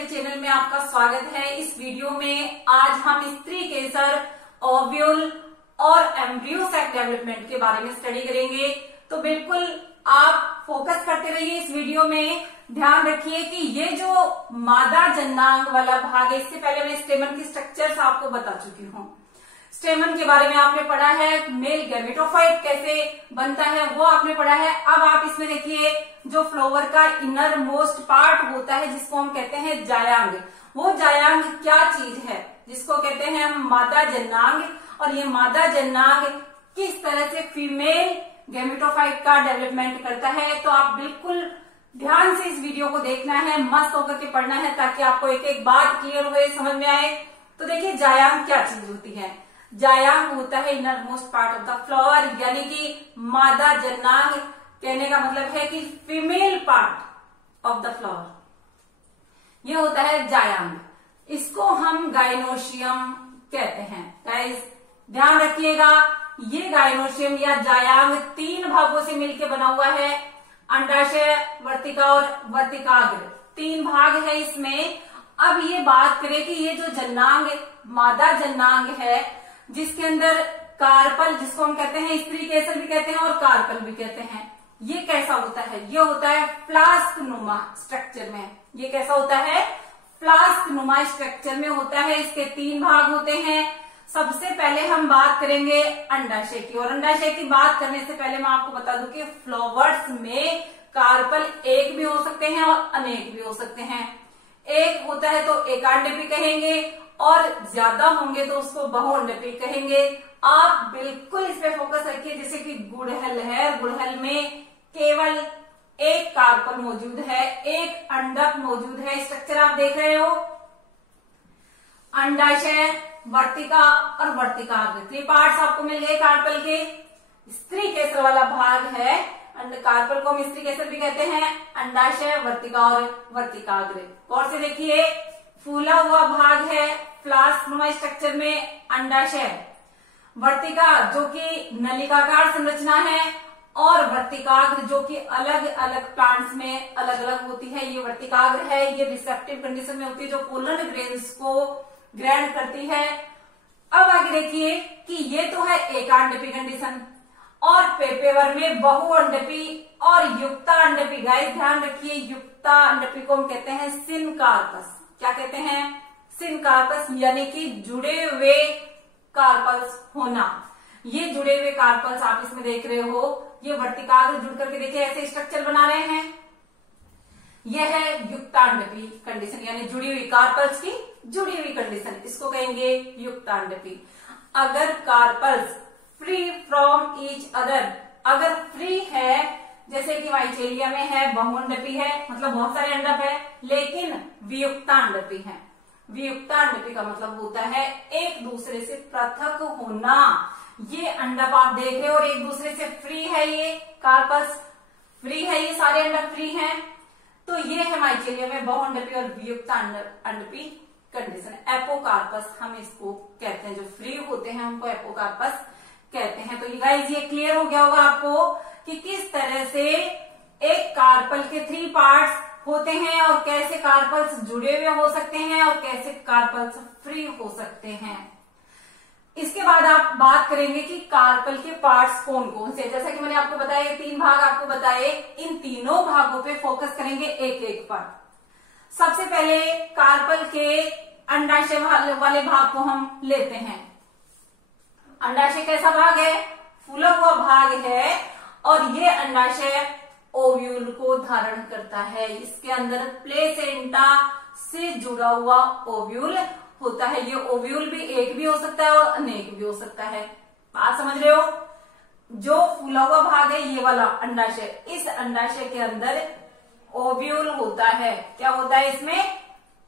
Study channel में आपका स्वागत है। इस वीडियो में आज हम स्त्री केसर, ओव्यूल और एम्ब्रियो सैक डेवलपमेंट के बारे में स्टडी करेंगे। तो बिल्कुल आप फोकस करते रहिए इस वीडियो में। ध्यान रखिए कि ये जो मादा जननांग वाला भाग है, इससे पहले मैं स्टेमन की स्ट्रक्चर्स आपको बता चुकी हूँ। स्टेमन के बारे में आपने पढ़ा है, मेल गैमेटोफाइट कैसे बनता है वो आपने पढ़ा है। अब आप इसमें देखिए जो फ्लावर का इनर मोस्ट पार्ट होता है जिसको हम कहते हैं जायांग, वो जायांग क्या चीज है जिसको कहते हैं हम मादा जननांग। और ये मादा जननांग किस तरह से फीमेल गैमेटोफाइट का डेवलपमेंट करता है, तो आप बिल्कुल ध्यान से इस वीडियो को देखना है, मस्त होकर के पढ़ना है ताकि आपको एक एक बात क्लियर हुए, समझ में आए। तो देखिए जायांग क्या चीज होती है। जायांग होता है inner most part of the flower, यानी कि मादा जननांग। कहने का मतलब है कि female part of the flower, ये होता है जायांग। इसको हम गाइनोशियम कहते हैं। गाइस ध्यान रखिएगा, ये गाइनोशियम या जायांग 3 भागों से मिलकर बना हुआ है। अंडाशय, वर्तिका और वर्तिकाग्र 3 भाग है इसमें। अब ये बात करें कि ये जो जननांग मादा जननांग है जिसके अंदर कार्पल, जिसको हम कहते हैं स्त्री केसर भी कहते हैं और कार्पल भी कहते हैं, ये कैसा होता है? ये होता है फ्लास्क नुमा स्ट्रक्चर में। ये कैसा होता है? फ्लास्क नुमा स्ट्रक्चर में होता है। इसके 3 भाग होते हैं। सबसे पहले हम बात करेंगे अंडाशय की, और अंडाशय की बात करने से पहले मैं आपको बता दूं कि फ्लावर्स में कार्पल एक भी हो सकते हैं और अनेक भी हो सकते हैं। एक होता है तो एकांडपी कहेंगे और ज्यादा होंगे तो उसको बहुअंडपी कहेंगे। आप बिल्कुल इस पे फोकस रखिए। जैसे कि गुड़हल है, गुड़हल में केवल एक कार्पल मौजूद है, एक अंडक मौजूद है। स्ट्रक्चर आप देख रहे हो, अंडाशय, वर्तिका और वर्तिकाग्र 3 पार्ट्स आपको मिल गए कार्पल के। स्त्री केसर वाला भाग है, कार्पल को हम स्त्री केसर भी कहते हैं। अंडाशय, वर्तिका और वर्तिकाग्र। और से देखिए फूला हुआ भाग है फ्लास्क स्ट्रक्चर में अंडाशय, वर्तिका जो कि नलिकाकार संरचना है, और वर्तिकाग्र जो कि अलग अलग प्लांट्स में अलग अलग होती है। ये वर्तिकाग्र है, ये रिसेप्टिव कंडीशन में होती है जो पोलन ग्रेन्स को ग्रहण करती है। अब आगे देखिए कि ये तो है एकांडपी कंडीशन, और पेपेवर में बहुअंडपी और युक्ता अंडपी। गाइस ध्यान रखिए, युक्ता अंडपी को हम कहते हैं सिनकार्पस। क्या कहते हैं? सिनकार्पस, यानी कि जुड़े हुए कार्पल्स होना। ये जुड़े हुए कार्पल्स आप इसमें देख रहे हो, ये वर्तिकाग्र जुड़ करके देखिए ऐसे स्ट्रक्चर बना रहे हैं। यह है युक्तांडपी कंडीशन, यानी जुड़ी हुई कार्पल्स की जुड़ी हुई कंडीशन, इसको कहेंगे युक्तांडपी। अगर carpels free from each other, अगर फ्री है, जैसे कि वाइचेलिया में है, बहुअंडपी है, मतलब बहुत सारे अंडप है, लेकिन वियुक्तांडपी है। वियुक्तांडपी का मतलब होता है एक दूसरे से पृथक होना। ये अंडप आप देख रहे हो और एक दूसरे से फ्री है, ये कार्पस फ्री है, ये सारे अंडप फ्री हैं। तो ये है माइचेलिया में बहुअंडपी और वियुक्त अंडपी कंडीशन। एपोकार्पस हम इसको कहते हैं, जो फ्री होते हैं उनको एपोकार्पस कहते हैं। तो ये गाइस ये क्लियर हो गया होगा आपको कि किस तरह से एक कार्पल के 3 पार्ट्स होते हैं और कैसे कार्पल्स जुड़े हुए हो सकते हैं और कैसे कार्पल्स फ्री हो सकते हैं। इसके बाद आप बात करेंगे कि कार्पल के पार्ट्स कौन कौन से। जैसा कि मैंने आपको बताया, ये 3 भाग आपको बताए, इन तीनों भागों पे फोकस करेंगे एक एक पर। सबसे पहले कार्पल के अंडाशय वाले भाग को हम लेते हैं। अंडाशय कैसा भाग है? फूला हुआ भाग है, और ये अंडाशय ओव्यूल को धारण करता है। इसके अंदर प्लेसेंटा से जुड़ा हुआ ओव्यूल होता है। ये ओव्यूल भी एक भी हो सकता है और अनेक भी हो सकता है। बात समझ रहे हो? जो फूला हुआ भाग है ये वाला अंडाशय, इस अंडाशय के अंदर ओव्यूल होता है। क्या होता है इसमें?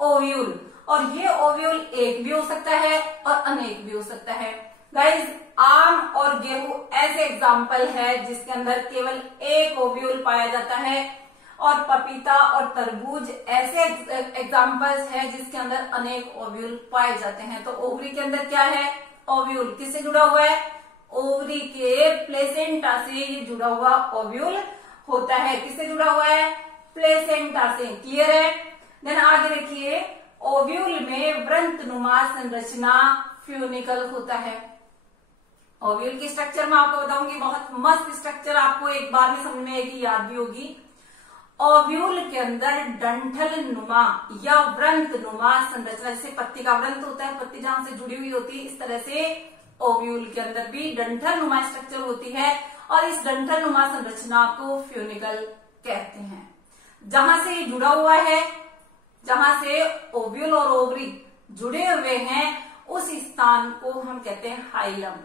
ओव्यूल। और ये ओव्यूल एक भी हो सकता है और अनेक भी हो सकता है। गाइज आम और गेहूं ऐसे एग्जाम्पल है जिसके अंदर केवल एक ओव्यूल पाया जाता है, और पपीता और तरबूज ऐसे एग्जाम्पल्स है जिसके अंदर अनेक ओव्यूल पाए जाते हैं। तो ओवरी के अंदर क्या है? ओव्यूल। किससे जुड़ा हुआ है? ओवरी के प्लेसेंटा से ये जुड़ा हुआ ओव्यूल होता है। किससे जुड़ा हुआ है? प्लेसेंटा से। क्लियर है? देन आगे देखिए, ओव्यूल में वृंतनुमा संरचना फ्यूनिकल होता है। ओव्यूल की स्ट्रक्चर में आपको बताऊंगी, बहुत मस्त स्ट्रक्चर, आपको एक बार में समझ में आएगी, याद भी होगी। ओव्यूल के अंदर डंठल नुमा या वृंत नुमा संरचना, जैसे पत्ती का वृंत होता है, पत्ती जहां से जुड़ी हुई होती है, इस तरह से ओव्यूल के अंदर भी डंठल नुमा स्ट्रक्चर होती है और इस डंठल नुमा संरचना को फ्यूनिकल कहते हैं। जहां से ये जुड़ा हुआ है, जहां से ओव्यूल और ओवरी जुड़े हुए हैं, उस स्थान को हम कहते हैं हाइलम।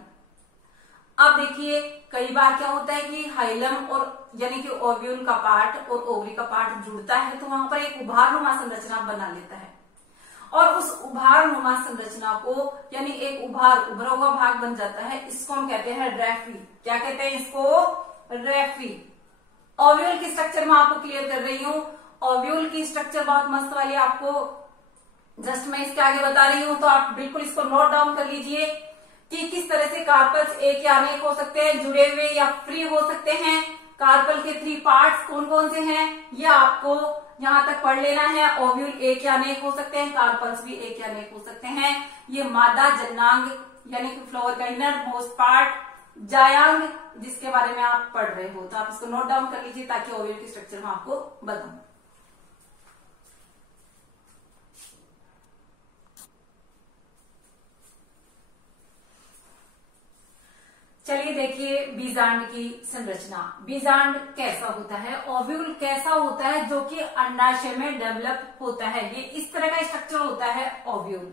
अब देखिए, कई बार क्या होता है कि हाइलम और यानी कि ओव्यूल का पार्ट और ओवरी का पार्ट जुड़ता है, तो वहां पर एक उभारनुमा संरचना बना लेता है और उस उभारनुमा संरचना को यानी एक उभरा हुआ भाग बन जाता है, इसको हम कहते हैं रेफ्री। क्या कहते हैं इसको? रेफ्री। ओव्यूल की स्ट्रक्चर में आपको क्लियर कर रही हूं। ओव्यूल की स्ट्रक्चर बहुत मस्त वाली आपको जस्ट मैं इसके आगे बता रही हूं, तो आप बिल्कुल इसको नोट डाउन कर लीजिए कि किस तरह से कार्पल्स एक या अनेक हो सकते हैं, जुड़े हुए या फ्री हो सकते हैं। कार्पल के 3 पार्ट्स कौन कौन से हैं, यह आपको यहां तक पढ़ लेना है। ओव्यूल एक या अनेक हो सकते हैं, कार्पल्स भी एक या अनेक हो सकते हैं। ये मादा जननांग यानी कि फ्लावर का इनर मोस्ट पार्ट, जायांग जिसके बारे में आप पढ़ रहे हो, तो आप इसको नोट डाउन कर लीजिए ताकि ओव्यूल की स्ट्रक्चर में आपको बताऊं। चलिए देखिए बीजांड की संरचना। बीजांड कैसा होता है, ओव्यूल कैसा होता है जो कि अंडाशय में डेवलप होता है। ये इस तरह का स्ट्रक्चर होता है ओव्यूल।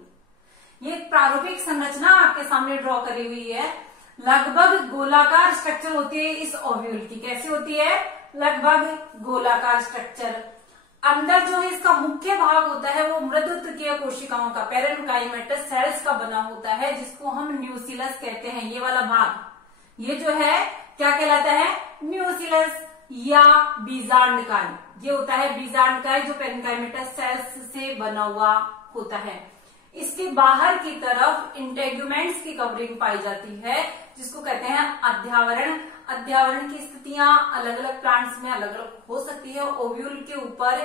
ये प्रारूपिक संरचना आपके सामने ड्रॉ करी हुई है। लगभग गोलाकार स्ट्रक्चर होती है इस ओव्यूल की। कैसी होती है? लगभग गोलाकार स्ट्रक्चर। अंदर जो है इसका मुख्य भाग होता है वो मृदुतकीय कोशिकाओं का, पेरेन्काइमेटस सेल्स का बना होता है, जिसको हम न्यूसिलस कहते हैं। ये वाला भाग, ये जो है क्या कहलाता है? न्यूसिलस या बीजांडकाय। ये होता है बीजांडकाय जो पेरेन्काइमेटस सेल्स से बना हुआ होता है। इसके बाहर की तरफ इंटेग्यूमेंट्स की कवरिंग पाई जाती है, जिसको कहते हैं अध्यावरण। अध्यावरण की स्थितियां अलग अलग प्लांट्स में अलग अलग हो सकती है। ओव्यूल के ऊपर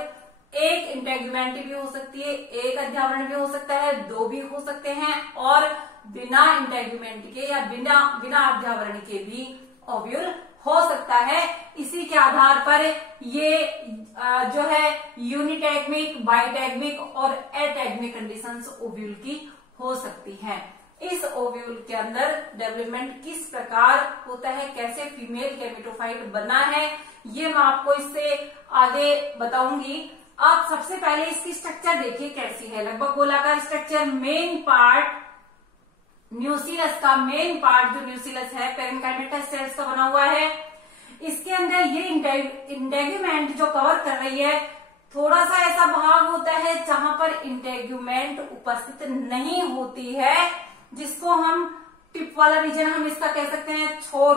एक इंटेग्यूमेंट भी हो सकती है, एक अध्यावरण भी हो सकता है, 2 भी हो सकते हैं, और बिना इंटेग्यूमेंट के या बिना अध्यावरण के भी ओव्यूल हो सकता है। इसी के आधार पर ये जो है यूनिटैग्मिक, बाइटैग्मिक और एटैग्मिक कंडीशंस ओव्यूल की हो सकती हैं। इस ओव्यूल के अंदर डेवलपमेंट किस प्रकार होता है, कैसे फीमेल गैमेटोफाइट बना है, ये मैं आपको इससे आगे बताऊंगी। आप सबसे पहले इसकी स्ट्रक्चर देखिए कैसी है। लगभग गोलाकार स्ट्रक्चर। मेन पार्ट न्यूसिलस का, मेन पार्ट जो न्यूसिलस है पेरेन्काइमेटस सेल्स का बना हुआ है। इसके अंदर ये इंटेग्यूमेंट जो कवर कर रही है, थोड़ा सा ऐसा भाग होता है जहां पर इंटेग्यूमेंट उपस्थित नहीं होती है, जिसको हम टिप वाला रीजन हम इसका कह सकते हैं। छोर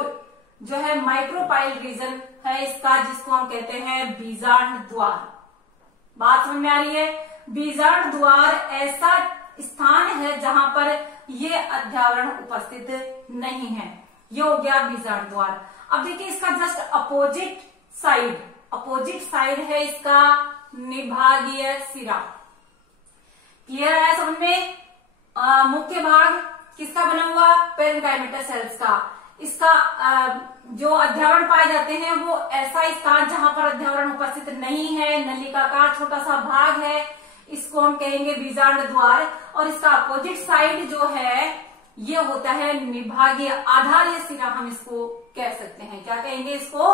जो है माइक्रोपाइल रीजन है इसका, जिसको हम कहते हैं बीजांड द्वार। बात समझ में आ रही है? बीजांड द्वार ऐसा स्थान है जहां पर ये अध्यावरण उपस्थित नहीं है। ये हो गया बीजांड द्वार। अब देखिए इसका जस्ट अपोजिट साइड है इसका निभागीय सिरा। क्लियर है समझ में? मुख्य भाग किसका बना हुआ? पेरेन्काइमेटस सेल्स का। इसका जो अध्यावरण पाए जाते हैं वो ऐसा स्थान जहां पर अध्यावरण उपस्थित नहीं है, नलिकाकार छोटा सा भाग है, इसको हम कहेंगे बीजांड द्वार। और इसका अपोजिट साइड जो है ये होता है निभागीय, आधारीय सिरा हम इसको कह सकते हैं। क्या कहेंगे इसको?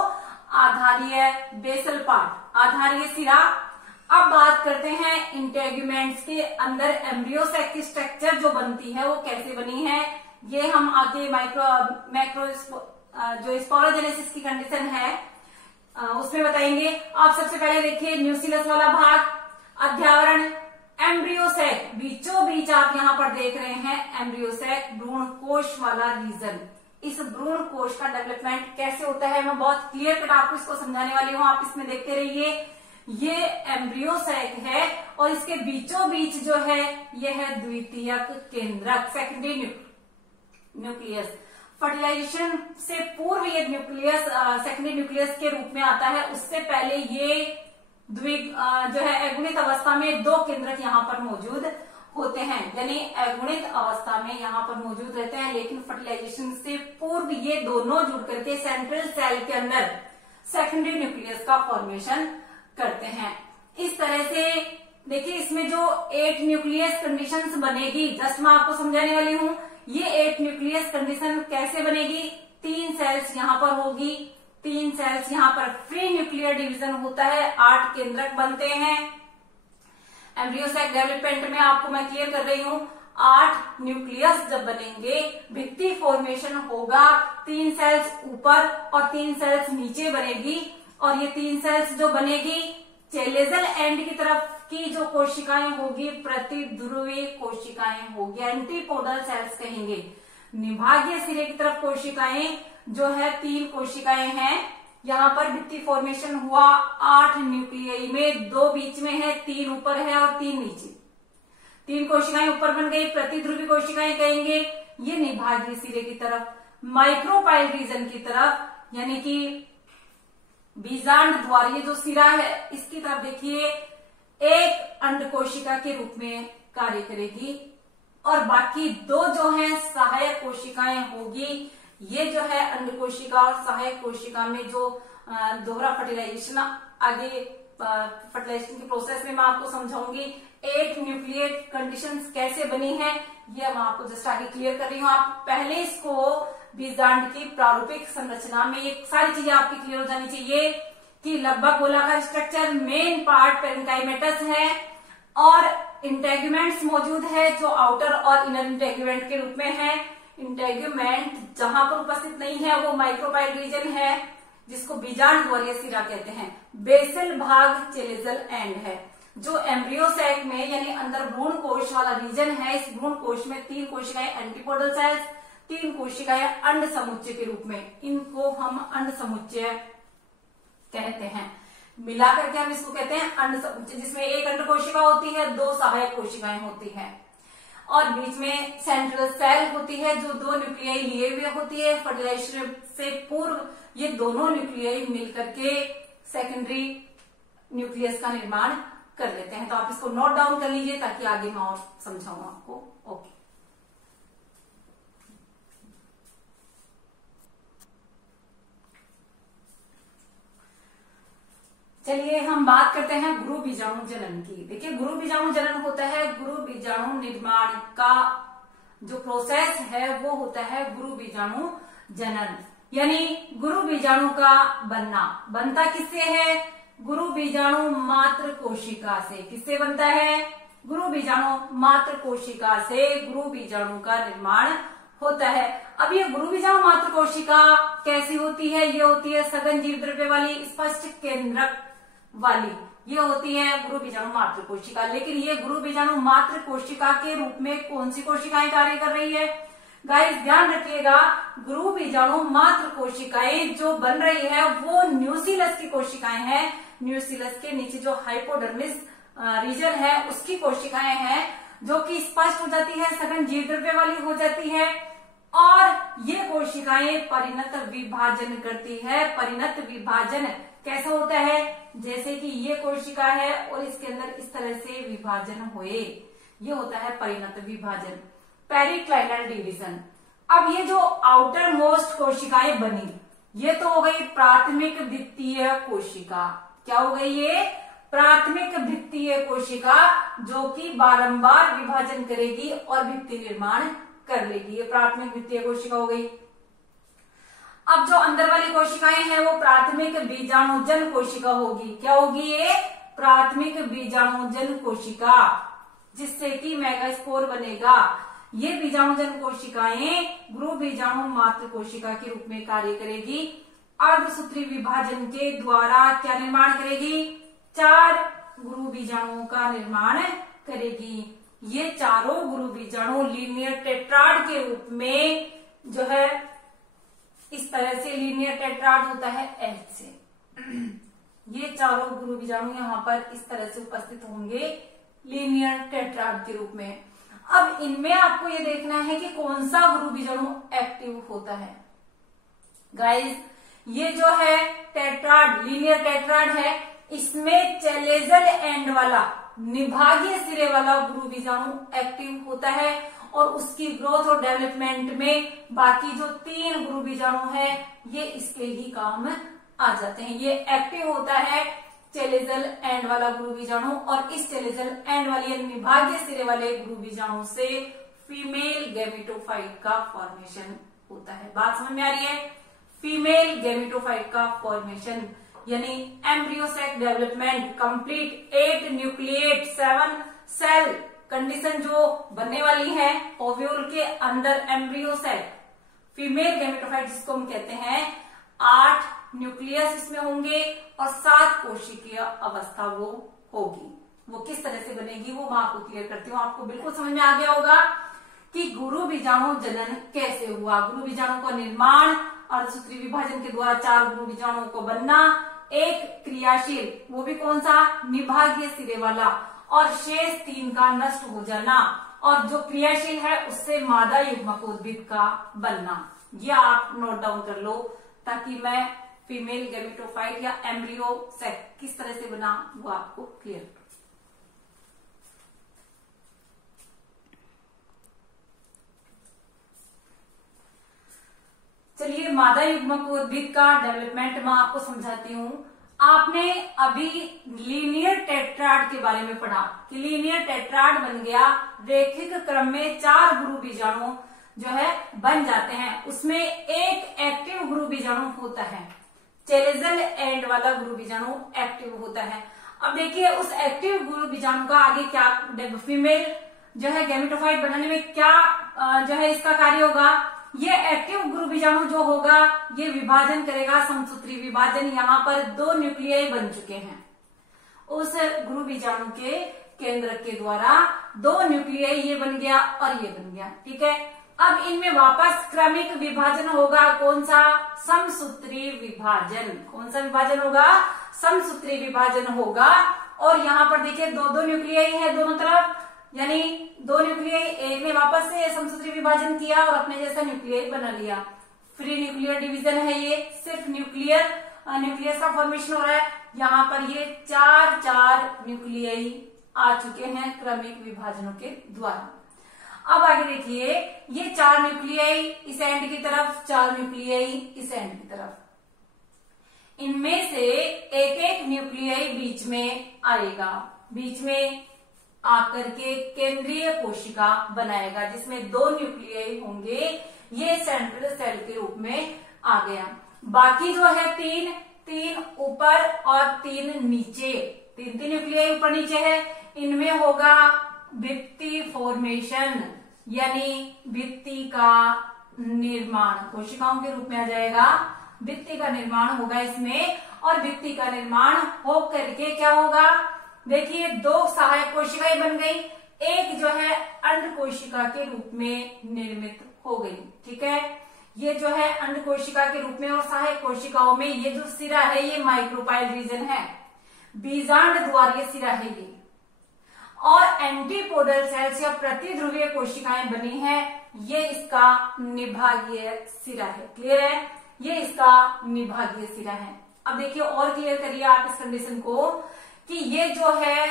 आधारीय, बेसल पार्ट, आधारीय सिरा। अब बात करते हैं इंटेग्यूमेंट्स के अंदर एम्ब्रियोसैक की स्ट्रक्चर जो बनती है वो कैसे बनी है, ये हम आगे मैक्रो जो स्पोरोजेनेसिस की कंडीशन है उसमें बताएंगे। आप सबसे पहले देखिए न्यूसिलस वाला भाग, अध्यावरण, एम्ब्रियोसैक, बीचों बीच आप यहाँ पर देख रहे हैं एम्ब्रियोसैक, भ्रूण कोश वाला रीजन। इस भ्रूण कोश का डेवलपमेंट कैसे होता है मैं बहुत क्लियर कट आपको इसको समझाने वाली हूँ, आप इसमें देखते रहिए। ये एम्ब्रियोसैक है और इसके बीचों बीच जो है यह है द्वितीयक केंद्रक, सेकेंडरी न्यूक्लियस। फर्टिलाइजेशन से पूर्व ये न्यूक्लियस सेकेंडरी न्यूक्लियस के रूप में आता है। उससे पहले ये जो है अगुणित अवस्था में 2 केंद्रक यहाँ पर मौजूद होते हैं, यानी अगुणित अवस्था में यहाँ पर मौजूद रहते हैं, लेकिन फर्टिलाइजेशन से पूर्व ये दोनों जुड़ करके सेंट्रल सेल के अंदर सेकेंडरी न्यूक्लियस का फॉर्मेशन करते हैं। इस तरह से देखिए इसमें जो 8 न्यूक्लियस कंडीशंस बनेगी, जस्ट मैं आपको समझाने वाली हूँ। ये 8 न्यूक्लियस कंडीशन कैसे बनेगी, 3 सेल्स यहाँ पर होगी, 3 सेल्स यहाँ पर फ्री न्यूक्लियर डिवीजन होता है, 8 केंद्रक बनते हैं। एम्ब्रियो सैक डेवलपमेंट में आपको मैं क्लियर कर रही हूँ, 8 न्यूक्लियस जब बनेंगे भित्ति फॉर्मेशन होगा, 3 सेल्स ऊपर और 3 सेल्स नीचे बनेगी, और ये 3 सेल्स जो बनेगी चेलेजल एंड की तरफ की जो कोशिकाएं होगी प्रतिध्रुवीय कोशिकाएं होगी, एंटीपोडल सेल्स कहेंगे। निभागीय सिरे की तरफ कोशिकाएं जो है 3 कोशिकाएं हैं, यहाँ पर भित्ति फॉर्मेशन हुआ 8 न्यूक्लियई में, 2 बीच में है, 3 ऊपर है और 3 नीचे। 3 कोशिकाएं ऊपर बन गई, प्रतिध्रुवी कोशिकाएं कहेंगे। ये निभागीय सिरे की तरफ, माइक्रोपाइल रीजन की तरफ, यानी कि बीजांड द्वार, ये जो सिरा है इसकी तरफ देखिए एक अंड कोशिका के रूप में कार्य करेगी, और बाकी 2 जो है सहायक कोशिकाएं होगी। ये जो है अंड कोशिका और सहायक कोशिका में जो दोहरा फर्टिलाइजेशन, आगे फर्टिलाइजेशन की प्रोसेस में मैं आपको समझाऊंगी 8 न्यूक्लियर कंडीशंस कैसे बनी है, ये मैं आपको जस्ट आगे क्लियर कर रही हूँ। आप पहले इसको बीजांड की प्रारूपिक संरचना में ये सारी चीजें आपकी क्लियर हो जानी चाहिए कि लगभग गोलाकार स्ट्रक्चर, मेन पार्ट पेरेन्काइमेटस है और इंटेगुमेंट्स मौजूद है जो आउटर और इनर इंटेगुमेंट के रूप में है। इंटेगुमेंट जहां पर उपस्थित नहीं है वो माइक्रोपाइल रीजन है, जिसको बीजांड द्वारीय सिरा कहते हैं। बेसल भाग चेलेजल एंड है, जो एम्ब्रियो सैक में यानी अंदर भ्रूण कोश वाला रीजन है। इस भ्रूण कोश में 3 कोशिकाएं एंटीपोडल सेल्स, 3 कोशिकाएं अंड समुच्चय के रूप में, इनको हम अंड समुच्चय कहते हैं। मिलाकर के हम इसको कहते हैं अंड समुच्चय, जिसमें एक अंड कोशिका होती है, 2 सहायक कोशिकाएं होती है, और बीच में सेंट्रल सेल होती है जो 2 न्यूक्लियाई लिए हुए होती है। फर्टिलाइजेशन से पूर्व ये दोनों न्यूक्लियाई मिलकर के सेकेंडरी न्यूक्लियस का निर्माण कर लेते हैं। तो आप इसको नोट डाउन कर लीजिए ताकि आगे मैं और समझाऊं आपको। ओके, चलिए हम बात करते हैं गुरु बीजाणु जनन की। देखिए गुरु बीजाणु जनन होता है, गुरु बीजाणु निर्माण का जो प्रोसेस है वो होता है गुरु बीजाणु जनन, यानी गुरु बीजाणु का बनना। बनता किससे है? गुरु बीजाणु मात्र कोशिका से। किससे बनता है? गुरु बीजाणु मात्र कोशिका से गुरु बीजाणु का निर्माण होता है। अब ये गुरु बीजाणु मात्र कोशिका कैसी होती है? ये होती है सघन जीव द्रव्य वाली, स्पष्ट केंद्रक वाली, ये होती है गुरु बीजाणु मात्र कोशिका। लेकिन ये गुरु बीजाणु मात्र कोशिका के रूप में कौन सी कोशिकाएं कार्य कर रही है? गाइस ध्यान रखिएगा, गुरु बीजाणु मात्र कोशिकाएं जो बन रही है वो न्यूसीलस की कोशिकाएं हैं। न्यूसीलस के नीचे जो हाइपोडर्मिस रीजन है उसकी कोशिकाएं हैं, जो कि स्पष्ट हो जाती है, सघन जीव द्रव्य वाली हो जाती है, और ये कोशिकाएं परिणत विभाजन करती है। परिणत विभाजन कैसा होता है? जैसे कि ये कोशिका है और इसके अंदर इस तरह से विभाजन हुए, ये होता है परिणत विभाजन, पेरिक्लाइनल डिवीजन। अब ये जो आउटर मोस्ट कोशिकाएं बनी, ये तो हो गई प्राथमिक द्वितीय कोशिका। क्या हो गई ये? प्राथमिक द्वितीय कोशिका, जो कि बारंबार विभाजन करेगी और भित्ति निर्माण कर लेगी। ये प्राथमिक द्वितीय कोशिका हो गई। अब जो अंदर वाली कोशिकाएं हैं वो प्राथमिक बीजाणुजन कोशिका होगी। क्या होगी ये? प्राथमिक बीजाणुजन कोशिका, जिससे कि मेगास्पोर बनेगा। ये बीजाणुजन कोशिकाएं गुरु बीजाणु मात्र कोशिका के रूप में कार्य करेगी। अर्धसूत्री विभाजन के द्वारा क्या निर्माण करेगी? 4 गुरु बीजाणुओं का निर्माण करेगी। ये चारों गुरु बीजाणु लीनियर टेट्राड के रूप में जो है इस तरह से लीनियर टेट्राड होता है एच से। ये चारों गुरु बीजाणु यहाँ पर इस तरह से उपस्थित होंगे लीनियर टेट्राड के रूप में। अब इनमें आपको ये देखना है कि कौन सा गुरु बीजाणु एक्टिव होता है। गाइस ये जो है टेट्राड, लीनियर टेट्राड है, इसमें चेलेजल एंड वाला निभागीय सिरे वाला गुरु बीजाणु एक्टिव होता है और उसकी ग्रोथ और डेवलपमेंट में बाकी जो 3 गुरु बीजाणु है ये इसके ही काम आ जाते हैं। ये एक्टिव होता है चेलेजल एंड वाला गुरु बीजाणु और इस चेलेजल एंड वाले निभागीय सिरे वाले गुरु बीजाणु से फीमेल गैमेटोफाइट का फॉर्मेशन होता है। बात समझ में आ रही है? फीमेल गैमेटोफाइट का फॉर्मेशन यानी embryo sac development complete 8 nucleate 7 cell condition जो बनने वाली है ओव्यूल के अंदर एम्ब्रियोसेक फीमेल गैमेटोफाइट जिसको हम कहते हैं 8 न्यूक्लियस इसमें होंगे और 7 कोशिकीय अवस्था वो होगी। वो किस तरह से बनेगी वो मैं आपको क्लियर करती हूँ। आपको बिल्कुल समझ में आ गया होगा कि गुरु बीजाणु जनन कैसे हुआ। गुरु बीजाणु का निर्माण अर्धसूत्री विभाजन के द्वारा 4 गुरु बीजाणुओं को बनना, एक क्रियाशील वो भी कौन सा निभागीय सिरे वाला और शेष 3 का नष्ट हो जाना और जो क्रियाशील है उससे मादा युग्मकोद्भिद का बनना। ये आप नोट डाउन कर लो ताकि मैं फीमेल गैमेटोफाइट या एम्ब्रियोसेक किस तरह से बना वो आपको क्लियर करूं। चलिए मादा युग्मकोद्भिद का डेवलपमेंट मैं आपको समझाती हूँ। आपने अभी लीनियर टेट्राड के बारे में पढ़ा कि लीनियर टेट्राड बन गया, रेखिक क्रम में 4 गुरु बीजाणु जो है बन जाते हैं। उसमें एक एक्टिव गुरु बीजाणु होता है, चेलेजल एंड वाला गुरु बीजाणु एक्टिव होता है। अब देखिए उस एक्टिव गुरु बीजाणु का आगे क्या फीमेल जो है गैमेटोफाइट बनाने में क्या जो है इसका कार्य होगा। ये एक्टिव गुरु बीजाणु जो होगा ये विभाजन करेगा, समसूत्री विभाजन। यहाँ पर 2 न्यूक्लियाई बन चुके हैं उस गुरु बीजाणु के केंद्र के द्वारा 2 न्यूक्लियाई ये बन गया और ये बन गया। ठीक है, अब इनमें वापस क्रमिक विभाजन होगा। कौन सा? समसूत्री विभाजन। कौन सा विभाजन होगा? समसूत्री विभाजन होगा। और यहाँ पर देखिए 2 न्यूक्लियाई है दोनों तरफ, यानी 2 न्यूक्लियाई, एक ने वापस से समसूत्री विभाजन किया और अपने जैसा न्यूक्लियाई बना लिया। फ्री न्यूक्लियर डिवीजन है ये, सिर्फ न्यूक्लियस का फॉर्मेशन हो रहा है। यहाँ पर ये 4 न्यूक्लियाई आ चुके हैं क्रमिक विभाजनों के द्वारा। अब आगे देखिए ये 4 न्यूक्लियाई इस एंड की तरफ, 4 न्यूक्लियाई इस एंड की तरफ। इनमें से एक न्यूक्लियाई बीच में आएगा, बीच में आकर के केंद्रीय कोशिका बनाएगा जिसमें 2 न्यूक्लियाई होंगे। ये सेंट्रल सेल के रूप में आ गया। बाकी जो है 3 ऊपर और 3 नीचे, 3 न्यूक्लियाई ऊपर नीचे है। इनमें होगा भित्ति फॉर्मेशन यानी भित्ति का निर्माण, कोशिकाओं के रूप में आ जाएगा। भित्ति का निर्माण होगा इसमें और भित्ति का निर्माण हो करके क्या होगा? देखिए 2 सहायक कोशिकाएं बन गई, एक जो है अंड कोशिका के रूप में निर्मित हो गई। ठीक है, ये जो है अंड कोशिका के रूप में और सहायक कोशिकाओं में ये जो सिरा है ये माइक्रोपाइल रीजन है, बीजांड द्वारीय सिरा है ये। और एंटीपोडल सेल्स या प्रतिध्रुवीय कोशिकाएं बनी है, ये इसका निभागीय सिरा है। क्लियर है? ये इसका निभागीय सिरा है। अब देखिए और क्लियर करिए आप इस कंडीशन को कि ये जो है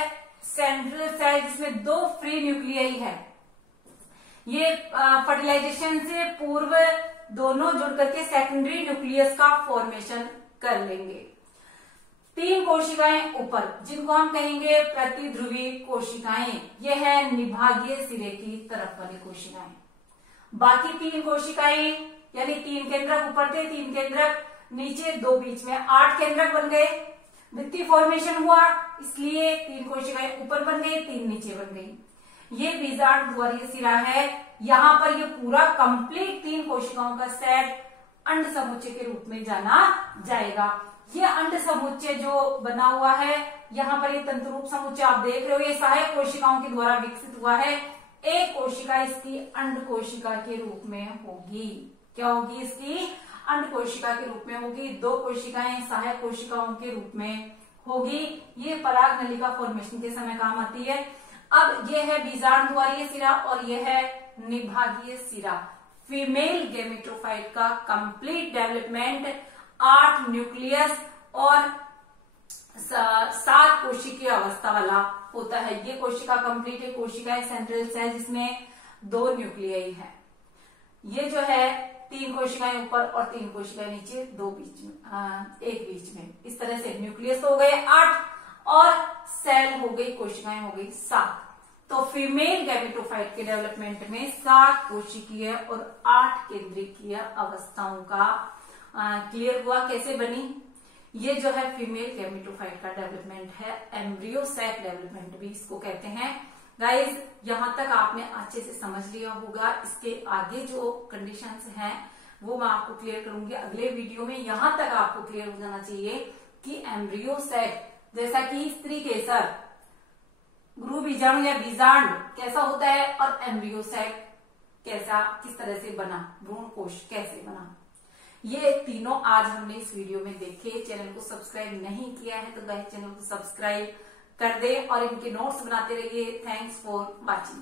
सेंट्रल सेल जिसमें 2 फ्री न्यूक्लियाई है, ये फर्टिलाइजेशन से पूर्व दोनों जुड़ करके सेकेंडरी न्यूक्लियस का फॉर्मेशन कर लेंगे। 3 कोशिकाएं ऊपर जिनको हम कहेंगे प्रतिध्रुवी कोशिकाएं, ये है निभागीय सिरे की तरफ वाली कोशिकाएं। बाकी 3 कोशिकाएं यानी 3 केंद्रक ऊपर थे, 3 केंद्रक नीचे, 2 बीच में, 8 केंद्रक बन गए। भित्ति फॉर्मेशन हुआ इसलिए 3 कोशिकाएं ऊपर बन गई, 3 नीचे बन गई। ये बीजांड द्वारीय सिरा है। यहाँ पर ये पूरा कंप्लीट 3 कोशिकाओं का सेट अंड समुच्चय के रूप में जाना जाएगा। ये अंड समुच्चय जो बना हुआ है, यहाँ पर ये तंतुरूप समुच्चय आप देख रहे हो, ये सहायक कोशिकाओं के द्वारा विकसित हुआ है। एक कोशिका इसकी अंड कोशिका के रूप में होगी। क्या होगी? इसकी अंड कोशिका के रूप में होगी। 2 कोशिकाएं सहायक कोशिकाओं के रूप में होगी। ये पराग नलिका फॉर्मेशन के समय काम आती है। अब ये है बीजांड द्वारीय सिरा और ये है निभागीय सिरा। फीमेल गैमेटोफाइट का कंप्लीट डेवलपमेंट 8 न्यूक्लियस और कोशिकीय अवस्था वाला होता है। ये कोशिका कंप्लीट है, कोशिका एक सेंट्रल सेल जिसमें 2 न्यूक्लियाई है। ये जो है 3 कोशिकाएं ऊपर और 3 कोशिकाएं नीचे, 2 बीच में, एक बीच में। इस तरह से न्यूक्लियस हो गए 8 और सेल हो गई, कोशिकाएं हो गई 7। तो फीमेल गैमेटोफाइट के डेवलपमेंट में 7 कोशिकीय और 8 केंद्रीय अवस्थाओं का क्लियर हुआ। कैसे बनी? ये जो है फीमेल गैमेटोफाइट का डेवलपमेंट है, एम्ब्रियो सैक डेवलपमेंट भी इसको कहते हैं। गाइज यहां तक आपने अच्छे से समझ लिया होगा। इसके आगे जो कंडीशंस हैं वो मैं आपको क्लियर करूंगी अगले वीडियो में। यहां तक आपको क्लियर हो जाना चाहिए कि एम्ब्रियो सैक जैसा कि स्त्री केसर, भ्रूण बीजाणु या बीजांड कैसा होता है और एम्ब्रियो सैक कैसा, किस तरह से बना, भ्रूण कोश कैसे बना, ये तीनों आज हमने इस वीडियो में देखे। चैनल को सब्सक्राइब नहीं किया है तो गाइस चैनल को सब्सक्राइब कर दे और इनके नोट्स बनाते रहिए। Thanks for watching.